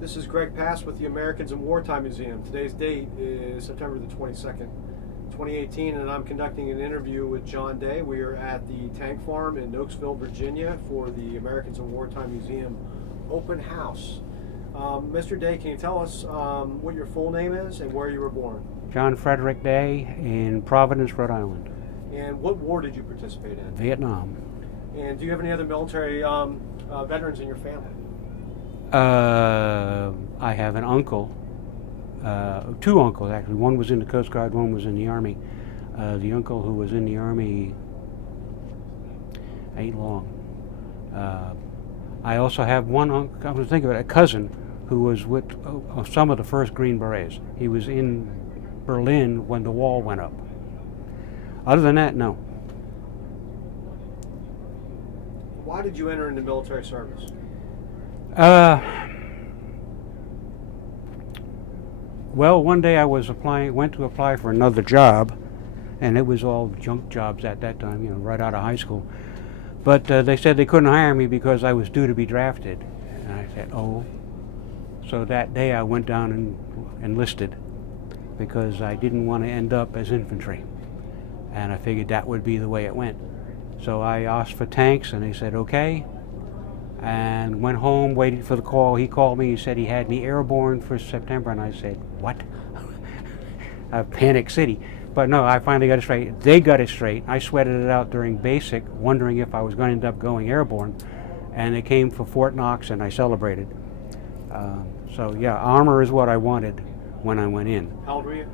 This is Greg Pass with the Americans in Wartime Museum. Today's date is September the 22nd, 2018, and I'm conducting an interview with John Day. We are at the tank farm in Oaksville, Virginia for the Americans in Wartime Museum open house. Mr. Day, can you tell us what your full name is and where you were born? John Frederick Day in Providence, Rhode Island. And what war did you participate in? Vietnam. And do you have any other military veterans in your family? I have an uncle, two uncles actually. One was in the Coast Guard, one was in the Army. The uncle who was in the Army ain't long. I also have one uncle, I was thinking about a cousin who was with some of the first Green Berets. He was in Berlin when the wall went up. Other than that, no. Why did you enter into military service? Well, one day I was went to apply for another job, and it was all junk jobs at that time, right out of high school. But they said they couldn't hire me because I was due to be drafted. And I said, oh. So that day I went down and enlisted because I didn't want to end up as infantry. And I figured that would be the way it went. So I asked for tanks, and they said, okay. And went home, waited for the call. He called me, he said he had me airborne for September, and I said, what? Panic City. But no, I finally got it straight. They got it straight. I sweated it out during basic, wondering if I was going to end up going airborne. And it came for Fort Knox, and I celebrated. So yeah, armor is what I wanted when I went in. How old were you?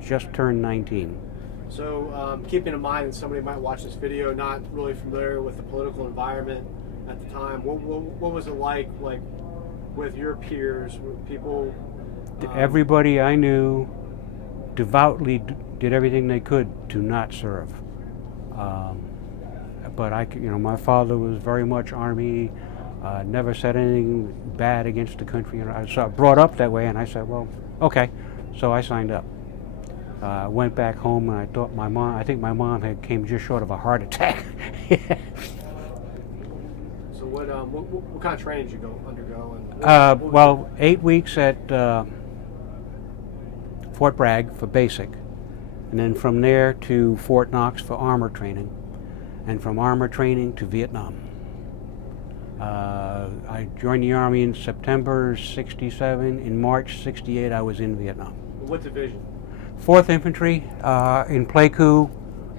Just turned 19. So keeping in mind that somebody might watch this video not really familiar with the political environment at the time, what was it like with your peers, with people? Everybody I knew devoutly did everything they could to not serve. But my father was very much Army, never said anything bad against the country. I was brought up that way, and I said, well, okay. So I signed up. Went back home, and I thought I think my mom came just short of a heart attack. So what kind of training did you undergo? Well, 8 weeks at Fort Bragg for basic, and then from there to Fort Knox for armor training, and from armor training to Vietnam. I joined the Army in September '67. In March '68, I was in Vietnam. What division? 4th Infantry in Pleiku,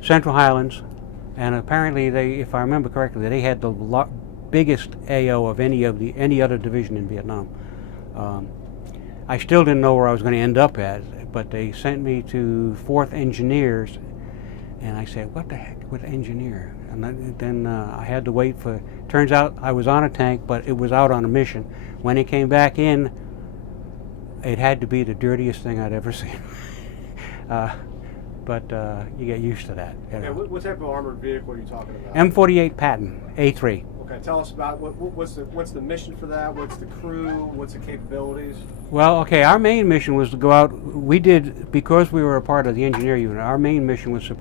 Central Highlands, and apparently if I remember correctly, they had the biggest AO of any other division in Vietnam. I still didn't know where I was going to end up at, but they sent me to 4th Engineers, and I said, what the heck with engineer? And then I had to wait for, turns out I was on a tank, but it was out on a mission. When it came back in, it had to be the dirtiest thing I'd ever seen. But you get used to that. Okay, what type of armored vehicle are you talking about? M48 Patton, A3. Okay, tell us about what's the mission for that? What's the crew? What's the capabilities? Well, okay, our main mission was to go out. Because we were a part of the engineer unit, our main mission was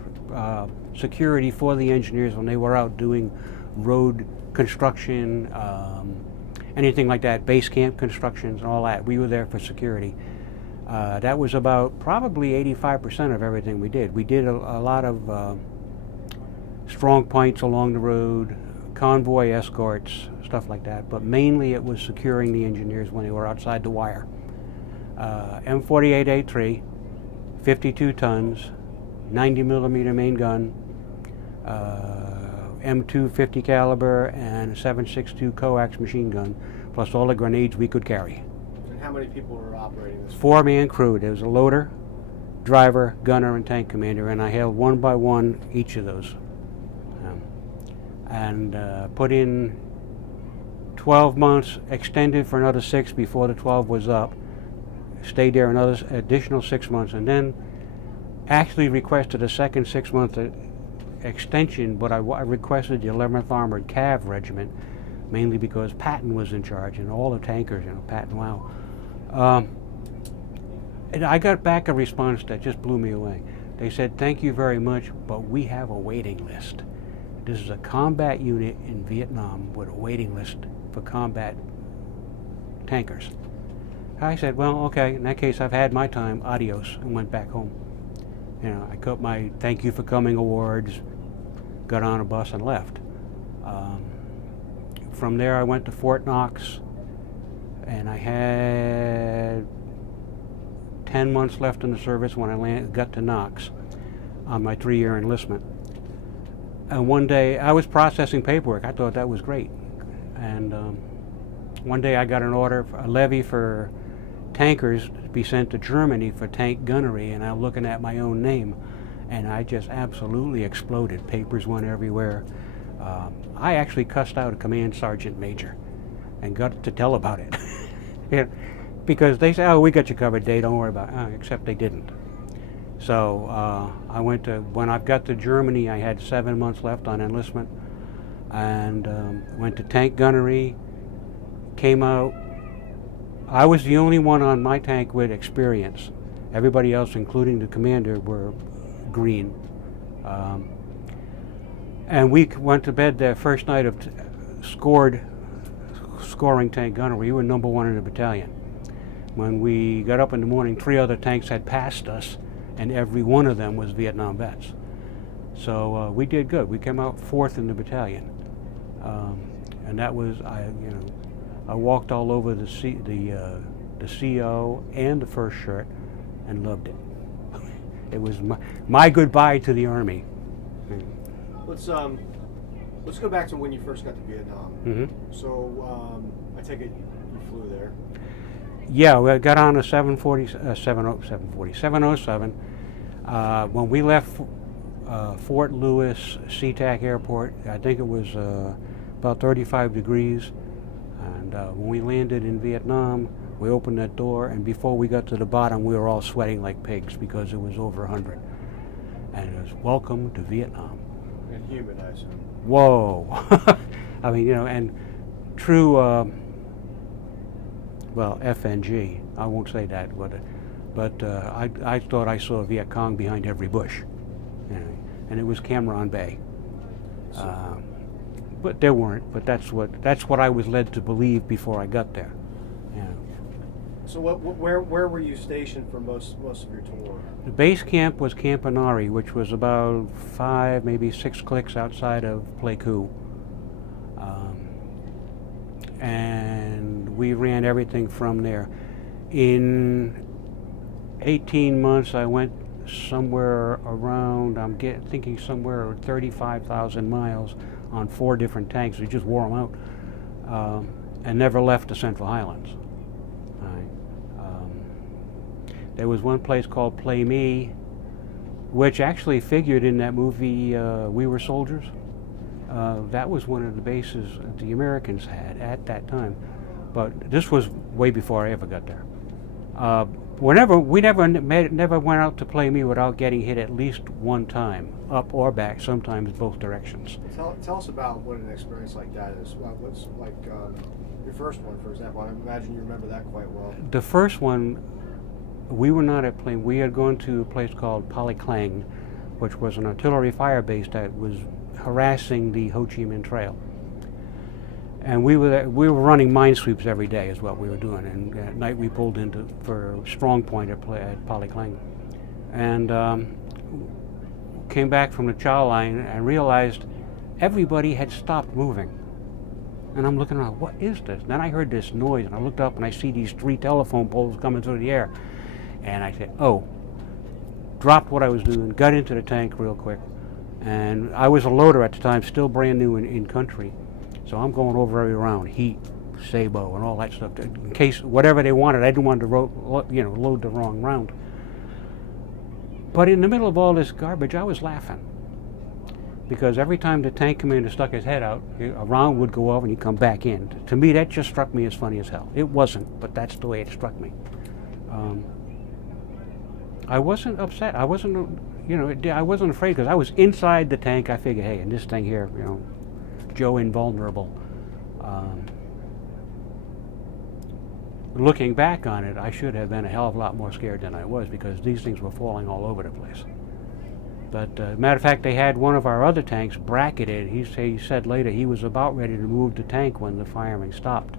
security for the engineers when they were out doing road construction, anything like that, base camp constructions and all that. We were there for security. That was about probably 85% of everything we did. We did a lot of strong points along the road, convoy escorts, stuff like that, but mainly it was securing the engineers when they were outside the wire. M48A3, 52 tons, 90 millimeter main gun, M2 50 caliber, and a 7.62 coax machine gun, plus all the grenades we could carry. How many people were operating this? 4-man crew. There was a loader, driver, gunner, and tank commander, and I held one by one each of those. And put in 12 months, extended for another 6 before the 12 was up, stayed there another additional 6 months, and then actually requested a second 6-month extension, but I requested the 11th Armored Cav Regiment, mainly because Patton was in charge, and all the tankers, Patton, wow. And I got back a response that just blew me away. They said, thank you very much, but we have a waiting list. This is a combat unit in Vietnam with a waiting list for combat tankers. I said, well, okay, in that case, I've had my time, adios, and went back home. You know, I got my thank you for coming awards, got on a bus and left. From there, I went to Fort Knox, and I had 10 months left in the service when I got to Knox on my 3-year enlistment. And one day, I was processing paperwork. I thought that was great. And one day I got an order, a levy for tankers to be sent to Germany for tank gunnery, and I'm looking at my own name, and I just absolutely exploded. Papers went everywhere. I actually cussed out a command sergeant major and got to tell about it. Yeah, because they said, oh, we got you covered, Dave, don't worry about it. Except they didn't. So when I got to Germany, I had 7 months left on enlistment, and went to tank gunnery, came out. I was the only one on my tank with experience. Everybody else, including the commander, were green. And we went to bed the first night of scoring tank gunnery. We were number 1 in the battalion. When we got up in the morning, 3 other tanks had passed us, and every one of them was Vietnam vets. So we did good. We came out 4th in the battalion, and that was I walked all over the CO and the first shirt, and loved it. It was my goodbye to the Army. Let's go back to when you first got to Vietnam. Mm-hmm. So I take it you flew there. Yeah, we got on a 707. When we left Fort Lewis SeaTac Airport, I think it was about 35 degrees. And when we landed in Vietnam, we opened that door, and before we got to the bottom, we were all sweating like pigs because it was over 100. And it was, welcome to Vietnam. And humid, I assume. Whoa. I mean, and true, well, FNG, I won't say that, but I thought I saw Viet Cong behind every bush. And it was Cam Bay. But there weren't, but that's what I was led to believe before I got there. Yeah. So where were you stationed for most of your tour? The base camp was Campanario, which was about 5, maybe 6 clicks outside of Pleiku. And we ran everything from there. In 18 months, I went somewhere around, thinking somewhere 35,000 miles on 4 different tanks. We just wore them out, and never left the Central Highlands. There was one place called Play Me, which actually figured in that movie We Were Soldiers. That was one of the bases the Americans had at that time, but this was way before I ever got there. We never went out to Play Me without getting hit at least one time, up or back, sometimes both directions. Tell us about what an experience like that is. What's like your first one, for example? I imagine you remember that quite well. The first one, we were not at Play. We had gone to a place called Polyclang, which was an artillery fire base that was harassing the Ho Chi Minh Trail. And we were running mine sweeps every day is what we were doing. And at night we pulled into for Strong Point at Polyclang. And came back from the chow line and realized everybody had stopped moving. And I'm looking around, what is this? Then I heard this noise, and I looked up and I see these 3 telephone poles coming through the air. And I said, oh, dropped what I was doing, got into the tank real quick. And I was a loader at the time, still brand new in country. So I'm going over every round, heat, sabot, and all that stuff, in case whatever they wanted. I didn't want to load the wrong round. But in the middle of all this garbage, I was laughing. Because every time the tank commander stuck his head out, a round would go off and he'd come back in. To me, that just struck me as funny as hell. It wasn't, but that's the way it struck me. I wasn't upset. I wasn't afraid because I was inside the tank. I figured, hey, in this thing here, Joe invulnerable. Looking back on it, I should have been a hell of a lot more scared than I was because these things were falling all over the place. But matter of fact, they had one of our other tanks bracketed. He said later he was about ready to move the tank when the firing stopped.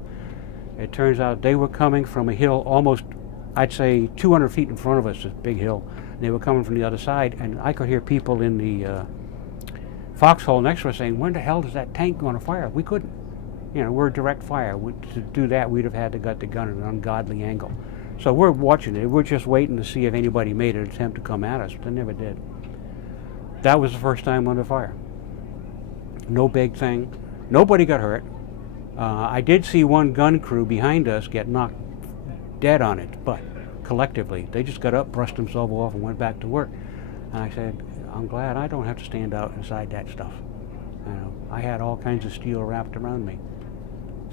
It turns out they were coming from a hill almost, I'd say, 200 feet in front of us, this big hill. They were coming from the other side, and I could hear people in the foxhole next to us saying, "When the hell is that tank going to fire?" We couldn't. You know, we're direct fire. To do that, we'd have had to gut the gun at an ungodly angle. So we're watching it. We're just waiting to see if anybody made an attempt to come at us, but they never did. That was the first time under fire. No big thing. Nobody got hurt. I did see one gun crew behind us get knocked dead on it, but collectively, they just got up, brushed themselves off, and went back to work. And I said, I'm glad I don't have to stand out inside that stuff. You know, I had all kinds of steel wrapped around me.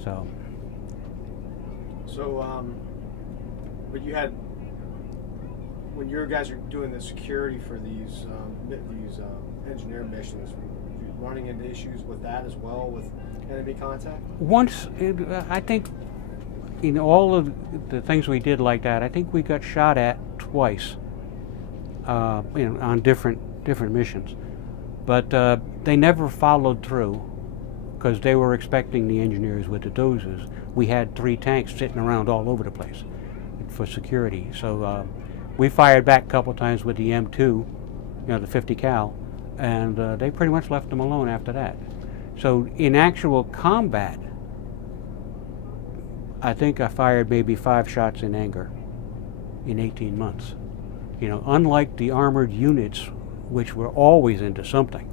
So, but you had, when your guys are doing the security for these engineer missions, were you running into issues with that as well, with enemy contact? once, I think, in all of the things we did like that, I think we got shot at twice, on different missions. But they never followed through because they were expecting the engineers with the dozers. We had 3 tanks sitting around all over the place for security. So we fired back a couple times with the M2, the 50 cal, and they pretty much left them alone after that. So in actual combat, I think I fired maybe 5 shots in anger in 18 months. Unlike the armored units, which were always into something,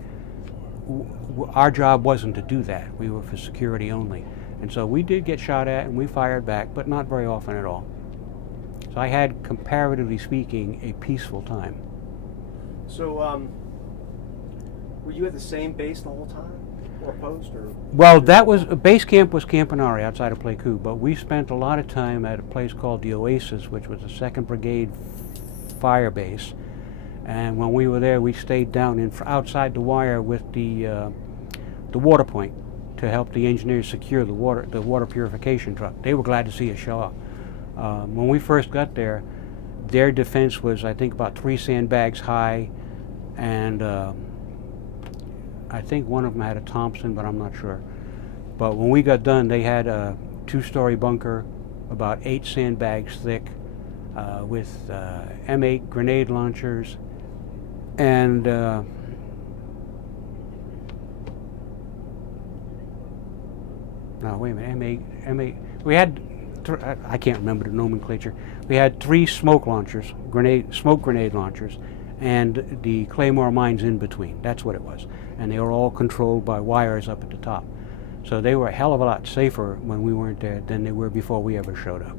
our job wasn't to do that. We were for security only. And so we did get shot at and we fired back, but not very often at all. So I had, comparatively speaking, a peaceful time. So, were you at the same base the whole time? Or post? Or well, that was, base camp was Campanario outside of Pleiku, but we spent a lot of time at a place called the Oasis, which was the 2nd Brigade fire base. And when we were there, we stayed down outside the wire with the water point to help the engineers secure the water purification truck. They were glad to see us show up. When we first got there, their defense was, I think, about 3 sandbags high, and I think one of them had a Thompson, but I'm not sure. But when we got done, they had a 2-story bunker, about 8 sandbags thick, with M8 grenade launchers, and no, wait a minute, M8. We had, I can't remember the nomenclature. We had 3 smoke launchers, smoke grenade launchers, and the Claymore mines in between. That's what it was. And they were all controlled by wires up at the top. So they were a hell of a lot safer when we weren't there than they were before we ever showed up.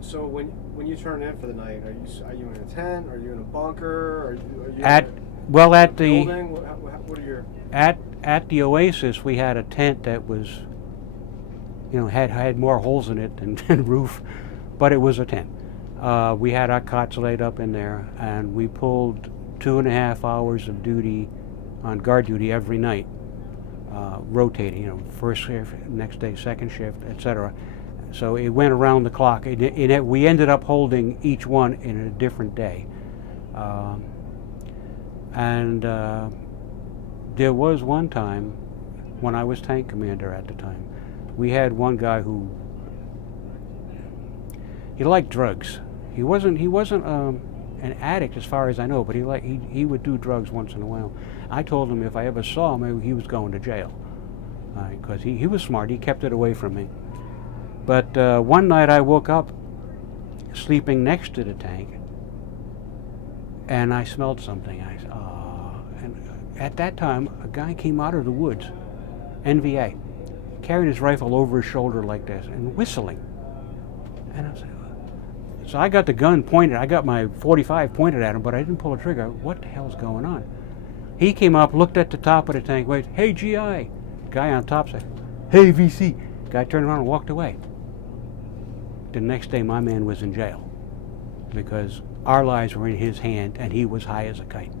So when you turn in for the night, are you in a tent? Are you in a bunker? Are you at in the building? What are your at the Oasis, we had a tent that was, had more holes in it than roof, but it was a tent. We had our cots laid up in there, and we pulled 2.5 hours of duty on guard duty every night, rotating. First shift, next day, second shift, etc. So it went around the clock. We ended up holding each one in a different day. There was one time when I was tank commander at the time, we had one guy who, he liked drugs. He wasn't an addict as far as I know, but he would do drugs once in a while. I told him if I ever saw him, he was going to jail, because he was smart. He kept it away from me. But one night I woke up sleeping next to the tank, and I smelled something. I said, and at that time, a guy came out of the woods, NVA, carrying his rifle over his shoulder like this and whistling. And I was like, so I got the gun pointed. I got my 45 pointed at him, but I didn't pull the trigger. What the hell's going on? He came up, looked at the top of the tank, went, "Hey, GI." Guy on top said, "Hey, VC." Guy turned around and walked away. The next day, my man was in jail because our lives were in his hand, and he was high as a kite.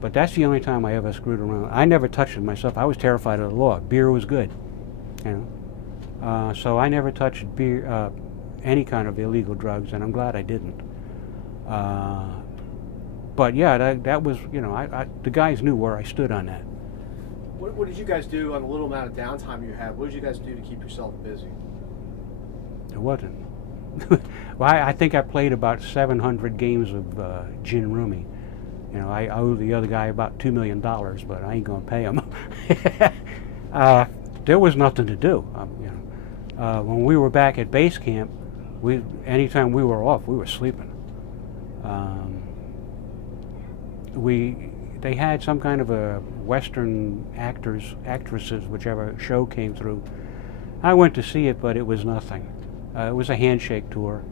But that's the only time I ever screwed around. I never touched it myself. I was terrified of the law. Beer was good, so I never touched beer, any kind of illegal drugs, and I'm glad I didn't. But yeah, that was, the guys knew where I stood on that. What did you guys do on the little amount of downtime you had? What did you guys do to keep yourself busy? There wasn't. Well, I think I played about 700 games of gin rummy. I owe the other guy about $2 million, but I ain't gonna pay him. There was nothing to do. When we were back at base camp, anytime we were off, we were sleeping. They had some kind of a Western actresses, whichever show came through. I went to see it, but it was nothing. It was a handshake tour.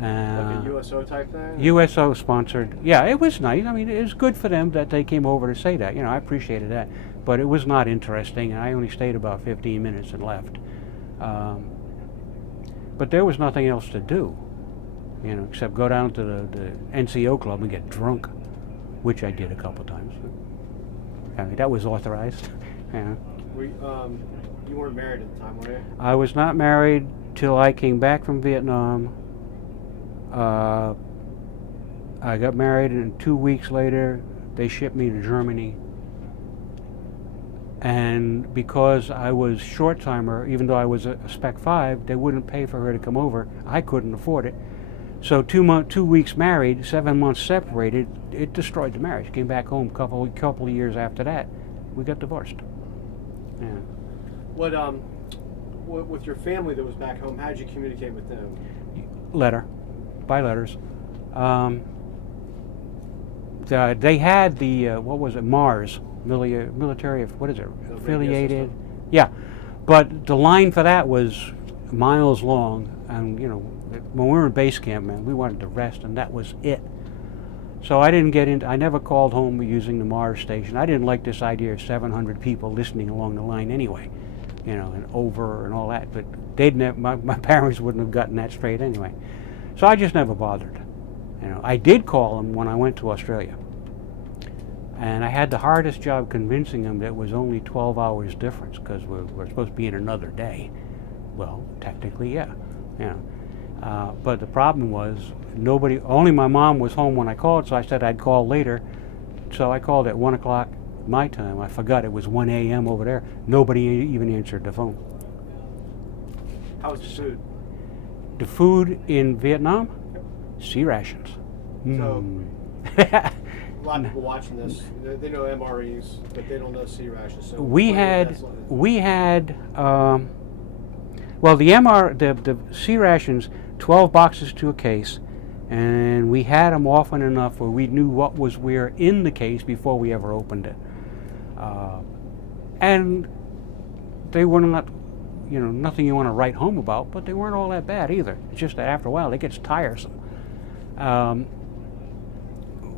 Like a USO type thing? USO sponsored. Yeah, it was nice. I mean, it was good for them that they came over to say that. I appreciated that. But it was not interesting, and I only stayed about 15 minutes and left. But there was nothing else to do, except go down to the NCO club and get drunk, which I did a couple times. I mean, that was authorized. You weren't married at the time, were you? I was not married till I came back from Vietnam. I got married, and 2 weeks later, they shipped me to Germany. And because I was short-timer, even though I was a Spec 5, they wouldn't pay for her to come over. I couldn't afford it. So 2 weeks married, 7 months separated, it destroyed the marriage. Came back home couple of years after that. We got divorced. Yeah. With your family that was back home, how did you communicate with them? By letters. They had the what was it, Mars, military, what is it, affiliated? Yeah, but the line for that was miles long, and when we were in base camp, man, we wanted to rest, and that was it. So I never called home using the Mars station. I didn't like this idea of 700 people listening along the line anyway, and over and all that. But my parents wouldn't have gotten that straight anyway. So I just never bothered. I did call them when I went to Australia. And I had the hardest job convincing them that it was only 12 hours difference, because we're supposed to be in another day. Well, technically, yeah. But the problem was only my mom was home when I called, so I said I'd call later. So I called at 1 o'clock my time. I forgot it was 1 a.m. over there. Nobody even answered the phone. How was the food? The food in Vietnam? Sea rations. So, a lot of people watching this, they know MREs, but they don't know sea rations. So we had the sea rations, 12 boxes to a case, and we had them often enough where we knew what was where in the case before we ever opened it. And they were not, nothing you want to write home about, but they weren't all that bad either. It's just that after a while it gets tiresome.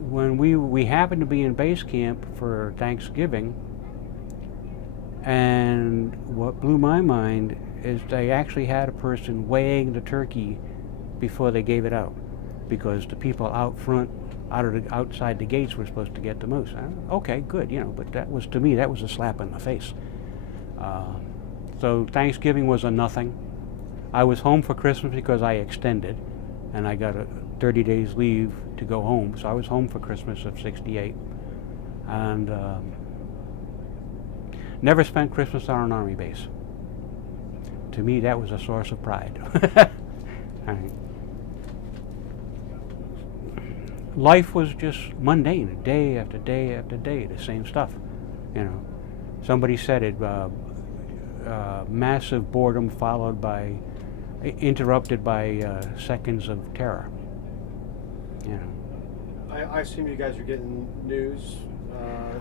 When we happened to be in base camp for Thanksgiving, and what blew my mind is they actually had a person weighing the turkey before they gave it out, because the people out front, outside the gates, were supposed to get the most. Okay, good, but that was, to me, that was a slap in the face. So Thanksgiving was a nothing. I was home for Christmas because I extended, and I got a 30 days leave to go home. So I was home for Christmas of '68, and never spent Christmas on an Army base. To me, that was a source of pride. Life was just mundane, day after day after day, the same stuff. Somebody said it, massive boredom interrupted by seconds of terror. I assume you guys are getting news.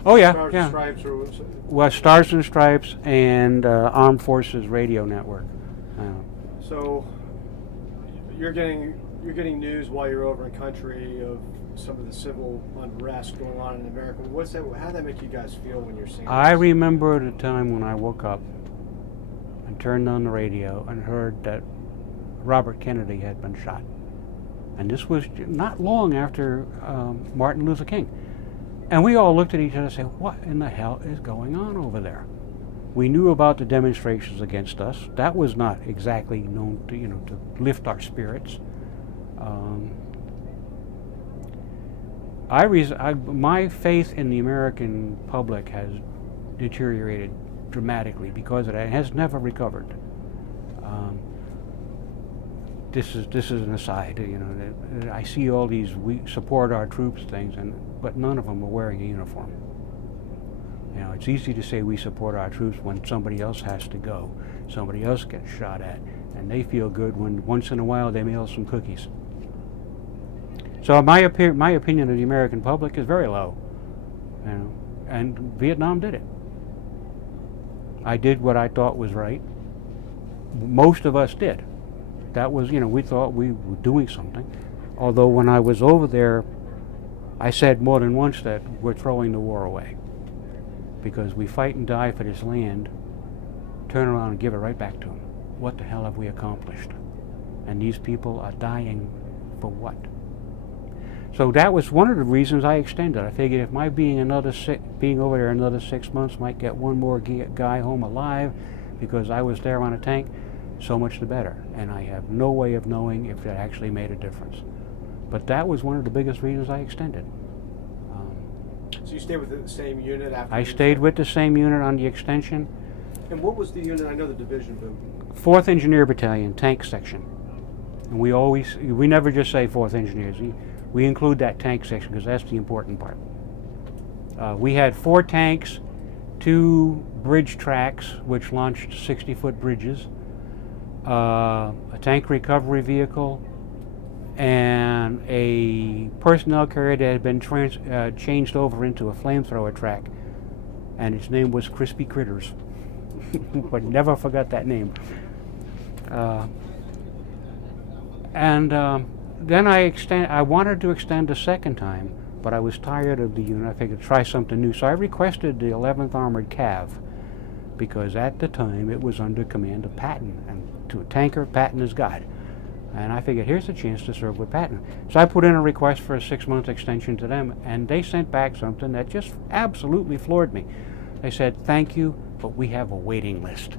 Oh yeah, Stars yeah. and Stripes or Well, Stars and Stripes and Armed Forces Radio Network. So you're getting news while you're over in country of some of the civil unrest going on in America. How did that make you guys feel when you're seeing I this? remember the time when I woke up and turned on the radio and heard that Robert Kennedy had been shot. And this was not long after Martin Luther King. And we all looked at each other and said, what in the hell is going on over there? We knew about the demonstrations against us. That was not exactly known to, to lift our spirits. My faith in the American public has deteriorated dramatically because of that. It has never recovered. Um, this is an aside. I see all these "we support our troops" things, but none of them are wearing a uniform. It's easy to say we support our troops when somebody else has to go, somebody else gets shot at, and they feel good when once in a while they mail some cookies. So my opinion of the American public is very low, and Vietnam did it. I did what I thought was right. Most of us did. That was, we thought we were doing something. Although when I was over there, I said more than once that we're throwing the war away. Because we fight and die for this land, turn around and give it right back to them. What the hell have we accomplished? And these people are dying for what? So that was one of the reasons I extended. I figured if my being over there another 6 months might get one more guy home alive because I was there on a tank, so much the better. And I have no way of knowing if that actually made a difference. But that was one of the biggest reasons I extended. So you stayed with the same unit after? I stayed with the same unit on the extension. And what was the unit? I know the division, but 4th Engineer Battalion, tank section. And we never just say 4th Engineers. We include that tank section because that's the important part. We had 4 tanks, 2 bridge tracks, which launched 60-foot bridges, a tank recovery vehicle, and a personnel carrier that had been changed over into a flamethrower track, and its name was Crispy Critters. But never forgot that name. Then I wanted to extend a second time, but I was tired of the unit. I figured try something new, so I requested the 11th Armored Cav, because at the time it was under command of Patton, and to a tanker, Patton is God. And I figured, here's a chance to serve with Patton. So I put in a request for a 6-month extension to them, and they sent back something that just absolutely floored me. They said, thank you, but we have a waiting list.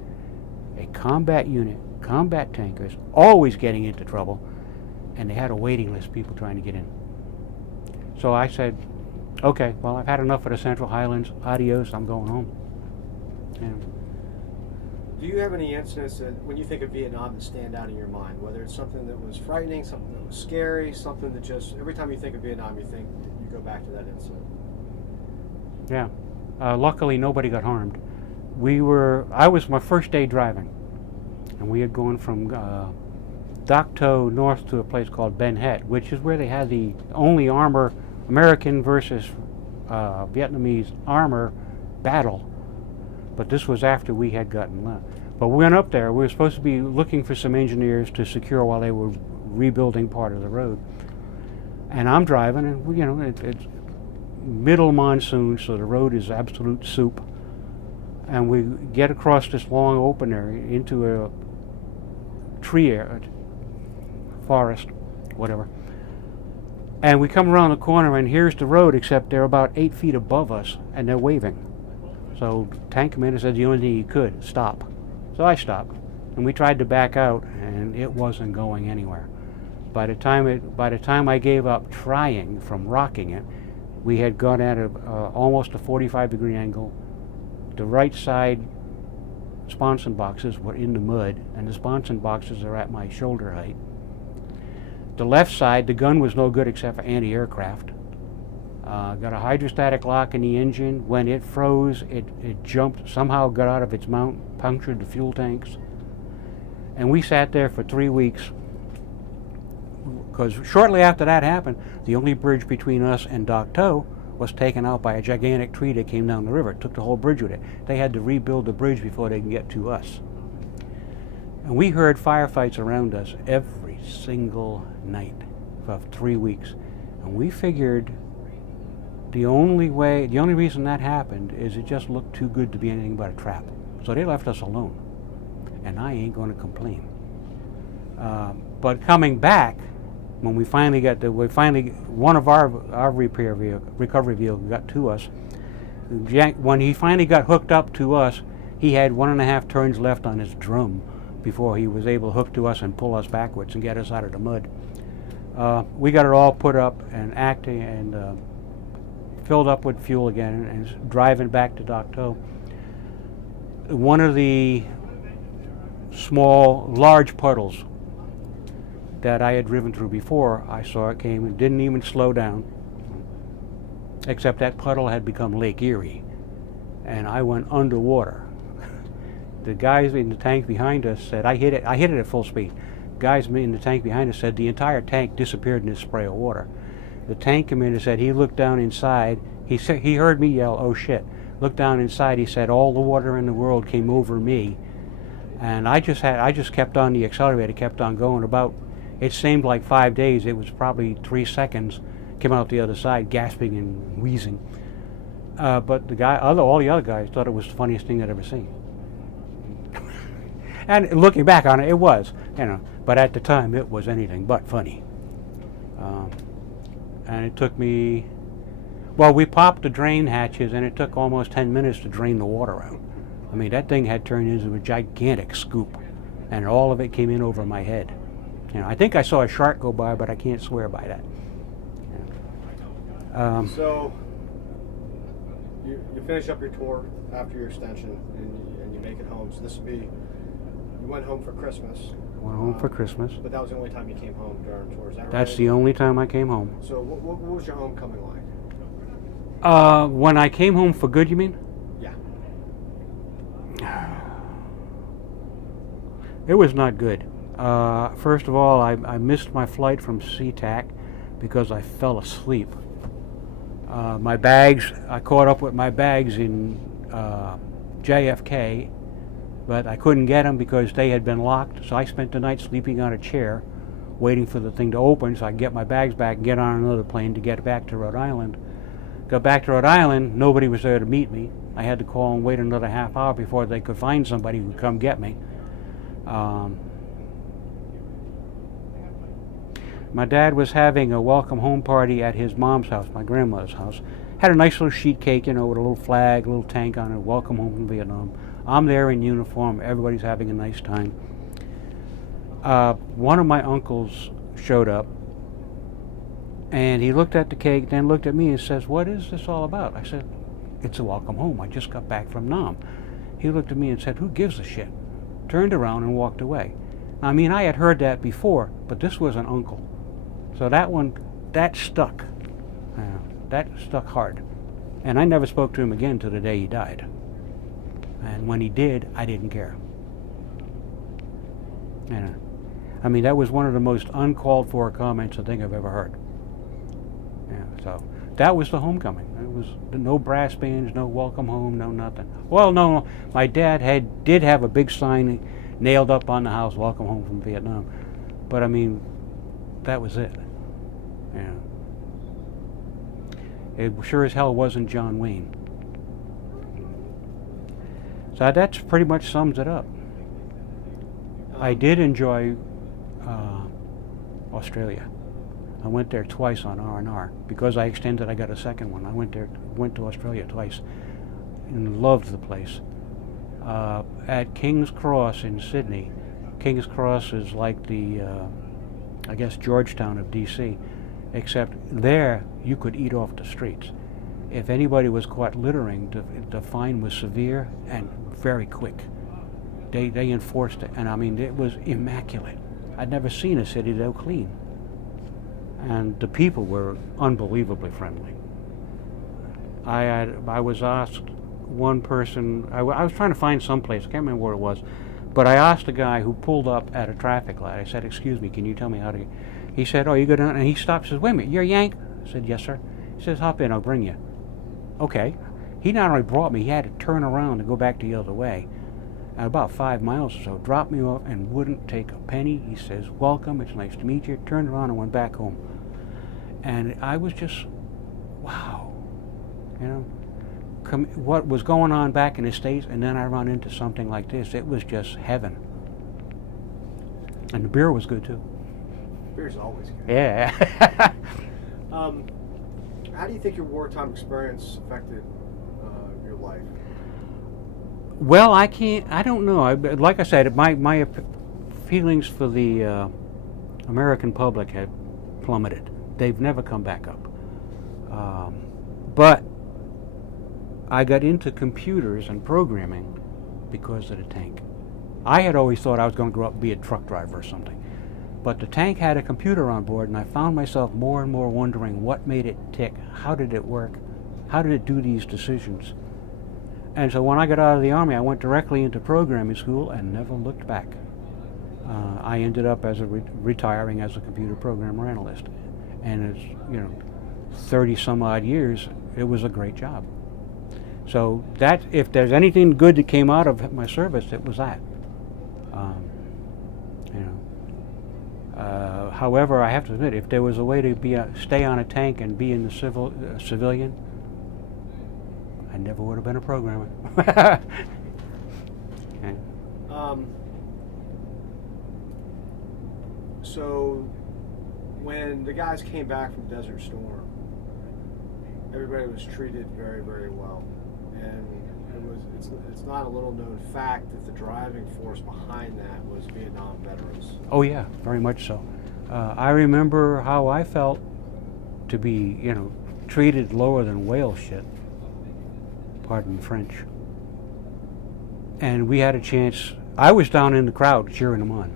A combat unit, combat tankers, always getting into trouble, and they had a waiting list, people trying to get in. So I said, okay, well, I've had enough of the Central Highlands. Adios, I'm going home. Do you have any incidents that, when you think of Vietnam, that stand out in your mind? Whether it's something that was frightening, something that was scary, something that just, every time you think of Vietnam, you go back to that incident. Yeah. Luckily, nobody got harmed. I was my first day driving, and we had gone from Dak To north to a place called Ben Het, which is where they had the only American versus Vietnamese armor battle. But this was after we had gotten left. But we went up there. We were supposed to be looking for some engineers to secure while they were rebuilding part of the road. And I'm driving, and it's middle monsoon, so the road is absolute soup. And we get across this long open area into a tree area, forest, whatever. And we come around the corner, and here's the road, except they're about 8 feet above us, and they're waving. So tank commander said the only thing he could, stop. So I stopped, and we tried to back out, and it wasn't going anywhere. By the time I gave up trying from rocking it, we had gone at almost a 45-degree angle. The right side sponson boxes were in the mud, and the sponson boxes are at my shoulder height. The left side, the gun was no good except for anti-aircraft. Got a hydrostatic lock in the engine. When it froze, it jumped, somehow got out of its mount, punctured the fuel tanks. And we sat there for 3 weeks, because shortly after that happened, the only bridge between us and Dak To was taken out by a gigantic tree that came down the river. It took the whole bridge with it. They had to rebuild the bridge before they can get to us. And we heard firefights around us every single night for 3 weeks. And we figured the only reason that happened is it just looked too good to be anything but a trap. So they left us alone. And I ain't going to complain. But coming back, when we finally one of our recovery vehicle got to us. When he finally got hooked up to us, he had 1.5 turns left on his drum before he was able to hook to us and pull us backwards and get us out of the mud. We got it all put up and acting, and filled up with fuel again, and driving back to Docto. One of the large puddles that I had driven through before, I saw it came and didn't even slow down, except that puddle had become Lake Erie, and I went underwater. The guys in the tank behind us said, I hit it at full speed. Guys in the tank behind us said the entire tank disappeared in a spray of water. The tank commander said he looked down inside. He heard me yell, "Oh shit!" Looked down inside. He said all the water in the world came over me, and I just kept on the accelerator, kept on going. It seemed like 5 days. It was probably 3 seconds. Came out the other side, gasping and wheezing. But all the other guys thought it was the funniest thing I'd ever seen. And looking back on it, it was, But at the time, it was anything but funny. And it took me, we popped the drain hatches, and it took almost 10 minutes to drain the water out. I mean, that thing had turned into a gigantic scoop, and all of it came in over my head. I think I saw a shark go by, but I can't swear by that. So, you finish up your tour after your extension, and you make it home. So this would be, you went home for Christmas. Went home for Christmas. But that was the only time you came home during tour, is that right? That's the only time I came home. So what was your homecoming like? When I came home for good, you mean? Yeah. It was not good. First of all, I missed my flight from SeaTac because I fell asleep. My bags, I caught up with my bags in JFK, but I couldn't get them because they had been locked, so I spent the night sleeping on a chair, waiting for the thing to open so I could get my bags back and get on another plane to get back to Rhode Island. Got back to Rhode Island, nobody was there to meet me. I had to call and wait another half hour before they could find somebody who would come get me. My dad was having a welcome home party at his mom's house, my grandmother's house. Had a nice little sheet cake, with a little flag, a little tank on it, welcome home from Vietnam. I'm there in uniform, everybody's having a nice time. One of my uncles showed up, and he looked at the cake, then looked at me and says, "What is this all about?" I said, "It's a welcome home, I just got back from Nam." He looked at me and said, "Who gives a shit?" Turned around and walked away. I mean, I had heard that before, but this was an uncle. So that stuck. That stuck hard. And I never spoke to him again till the day he died. And when he did, I didn't care. I mean, that was one of the most uncalled for comments I think I've ever heard. So that was the homecoming. It was no brass bands, no welcome home, no nothing. Well, no, my dad did have a big sign nailed up on the house, "Welcome home from Vietnam." But I mean, that was it. It sure as hell wasn't John Wayne. So that pretty much sums it up. I did enjoy Australia. I went there twice on R&R. Because I extended, I got a second one. I went to Australia twice and loved the place. At King's Cross in Sydney, King's Cross is like the, I guess, Georgetown of D.C., except there you could eat off the streets. If anybody was caught littering, the fine was severe and very quick. They enforced it, and I mean, it was immaculate. I'd never seen a city so clean. And the people were unbelievably friendly. I was asked, one person, I was trying to find some place, I can't remember where it was, but I asked a guy who pulled up at a traffic light. I said, "Excuse me, can you tell me how to get?" He said, "Oh, you go down," and he stopped and says, "Wait a minute, you're a Yank?" I said, "Yes, sir." He says, "Hop in, I'll bring you." Okay. He not only brought me, he had to turn around and go back the other way. And about 5 miles or so, dropped me off and wouldn't take a penny. He says, "Welcome, it's nice to meet you." Turned around and went back home. And I was just, wow. What was going on back in the States, and then I run into something like this. It was just heaven. And the beer was good too. Beer's always good. Yeah. How do you think your wartime experience affected your life? Well, I don't know. Like I said, my feelings for the American public have plummeted. They've never come back up. But I got into computers and programming because of the tank. I had always thought I was going to grow up and be a truck driver or something. But the tank had a computer on board, and I found myself more and more wondering what made it tick, how did it work, how did it do these decisions. And so when I got out of the Army, I went directly into programming school and never looked back. I ended up as retiring as a computer programmer analyst. And it's, 30 some odd years, it was a great job. So that, if there's anything good that came out of my service, it was that. However, I have to admit, if there was a way to stay on a tank and be in the civilian, I never would have been a programmer. Okay. So when the guys came back from Desert Storm, everybody was treated very, very well, and it's not a little known fact that the driving force behind that was Vietnam veterans. Oh yeah, very much so. I remember how I felt to be, treated lower than whale shit. Pardon French. And we had a chance. I was down in the crowd cheering them on.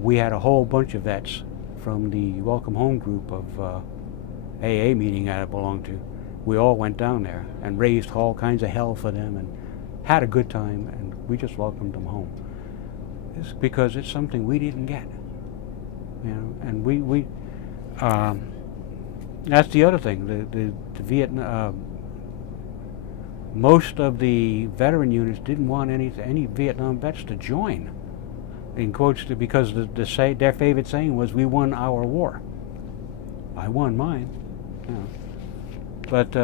We had a whole bunch of vets from the Welcome Home group of AA meeting I belonged to. We all went down there and raised all kinds of hell for them and had a good time, and we just welcomed them home. It's because it's something we didn't get, and we that's the other thing. The Vietnam, most of the veteran units didn't want any Vietnam vets to join, in quotes, because their favorite saying was, "We won our war." I won mine. But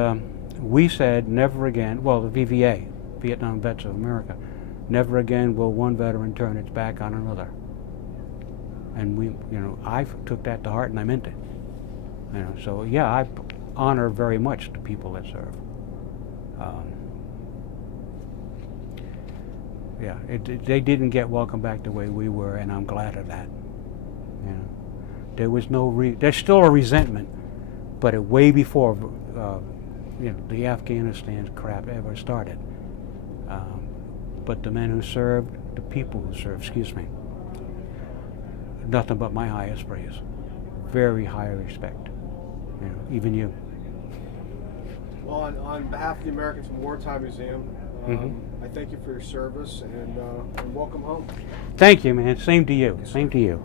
we said never again, well, the VVA, Vietnam Vets of America, never again will one veteran turn its back on another. And I took that to heart and I meant it. So yeah, I honor very much the people that serve. They didn't get welcome back the way we were, and I'm glad of that. There was there's still a resentment, but way before the Afghanistan crap ever started. But the men who served, the people who served, nothing but my highest praise. Very high respect. Even you. Well, on behalf of the Americans from Wartime Museum, I thank you for your service and welcome home. Thank you, man. Same to you. Same to you.